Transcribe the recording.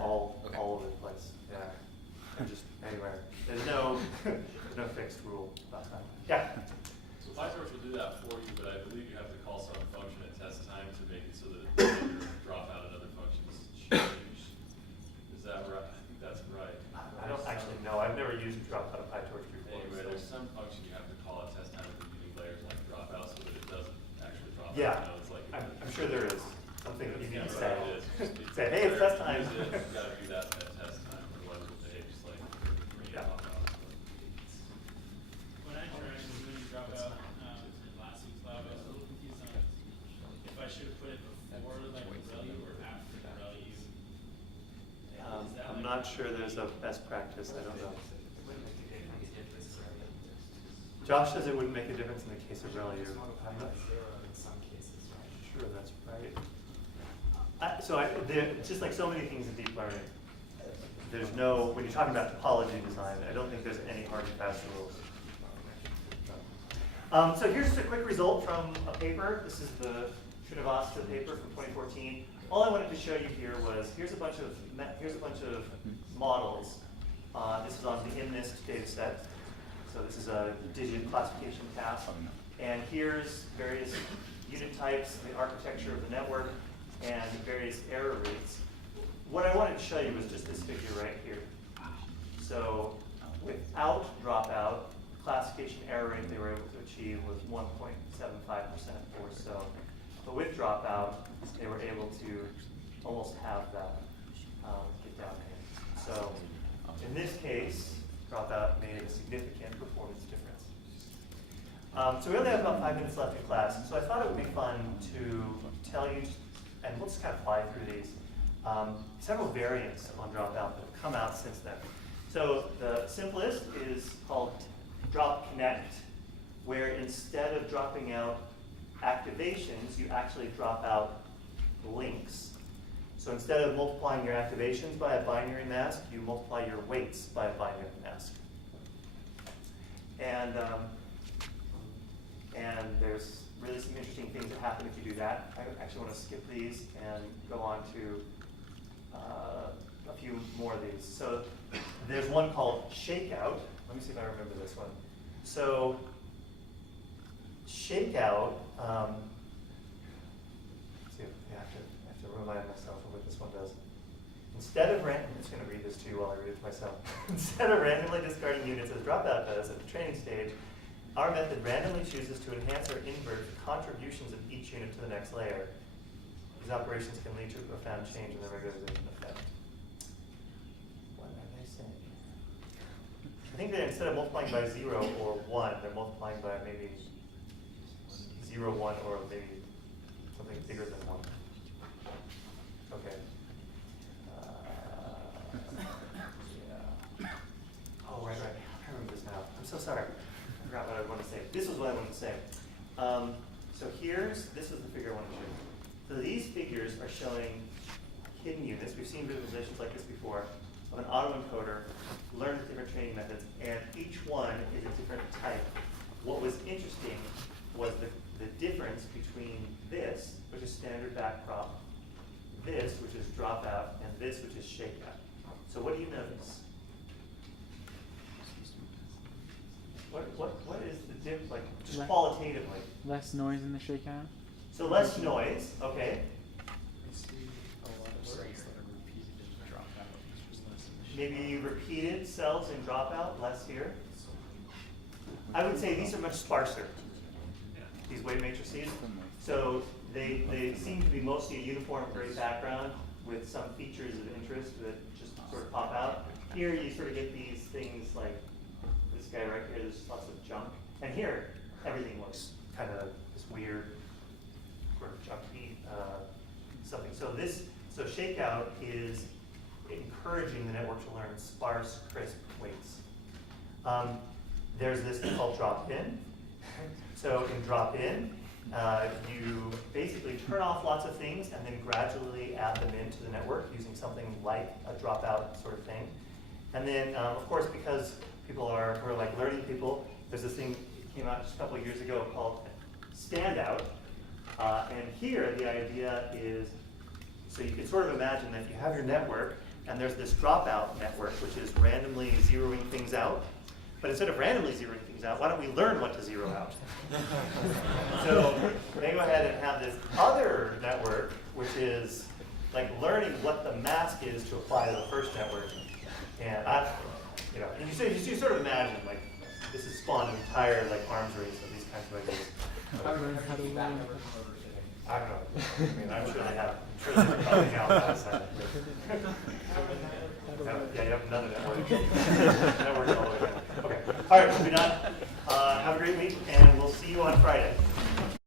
all over the place. Yeah, and just anywhere. There's no there's no fixed rule about that. Yeah. So PyTorch will do that for you, but I believe you have to call some function at test time to make it so that your dropout and other functions change. Is that right? I think that's right. I don't actually know. I've never used dropout of PyTorch before. Anyway, So. there's some function you have to call at test time with repeating layers like dropout so that it doesn't actually drop Yeah, out. You know, it's like I'm sure there is something that you need to say. It is. Say, hey, it's test time. Use it, you gotta do that at test time, otherwise it behaves like Yeah. drop out. When I tried to do drop out in last week's lab, I was a little confused on if I should have put it before like ReLU or after ReLU. I'm not sure there's a best practice. I don't know. Josh says it wouldn't make a difference in the case of ReLU. I'm not sure that's right. Just like so many things in deep learning, there's no, when you're talking about topology design, I don't think there's any hard and fast rules. So here's just a quick result from a paper. This is the Srinivasa paper from 2014. All I wanted to show you here was here's a bunch of models. This is on the MNIST data set. So this is a digit classification task. And here's various unit types, the architecture of the network, and various error rates. What I wanted to show you was just this figure right here. So without dropout, classification error rate they were able to achieve was 1.75% or so. But with dropout, they were able to almost have that get down here. So in this case, dropout made a significant performance difference. So we only have about 5 minutes left in class, so I thought it would be fun to tell you, and we'll just kind of fly through these, several variants on dropout that have come out since then. So the simplest is called drop connect, where instead of dropping out activations, you actually drop out links. So instead of multiplying your activations by a binary mask, you multiply your weights by a binary mask. And there's really some interesting things that happen if you do that. I actually want to skip these and go on to a few more of these. So there's one called shakeout. Let me see if I remember this one. So shakeout, let's see, I have to remind myself of what this one does. Instead of I'm just going to read this to you while I read it to myself. Instead of randomly discarding units as dropout does at the training stage, our method randomly chooses to enhance or invert the contributions of each unit to the next layer. These operations can lead to a profound change in the regularization effect. What are they saying? I think that instead of multiplying by 0 or 1, they're multiplying by maybe 0, 1, or maybe something bigger than 1. Okay. Yeah. Oh, right. I remember this now. I'm so sorry. I forgot what I wanted to say. This was what I wanted to say. So this is the figure I wanted to show you. So these figures are showing hidden units. We've seen visualizations like this before of an autoencoder learned with different training methods, and each one is a different type. What was interesting was the difference between this, which is standard backprop, this, which is dropout, and this, which is shakeout. So what do you notice? What is the difference, like, just qualitatively? Less noise in the shakeout? So less noise, okay. I see a lot of cells that are repeated in dropout, which is less in the Maybe repeated cells in dropout, less here. I would say these are much sparser, these weight matrices. So they seem to be mostly a uniform gray background with some features of interest that just sort of pop out. Here you sort of get these things like this guy right here, there's lots of junk. And here, everything looks kind of this weird, sort of junky something. So shakeout is encouraging the network to learn sparse, crisp weights. There's this thing called drop-in. So in drop-in, you basically turn off lots of things and then gradually add them into the network using something like a dropout sort of thing. And then, of course, because people who are like learning people, there's this thing that came out just a couple of years ago called standout. And here, the idea is, so you can sort of imagine that you have your network, and there's this dropout network, which is randomly zeroing things out. But instead of randomly zeroing things out, why don't we learn what to zero out? So they go ahead and have this other network, which is like learning what the mask is to apply to the first network. And and you sort of imagine like this has spawned an entire like arms race of these kinds of ideas. How to learn how to learn. I don't know. I mean, I'm sure they have. I'm sure they're coming out outside. Yeah, you have another network. Network's all the way down. Okay. All right, we'll be done. Have a great week, and we'll see you on Friday.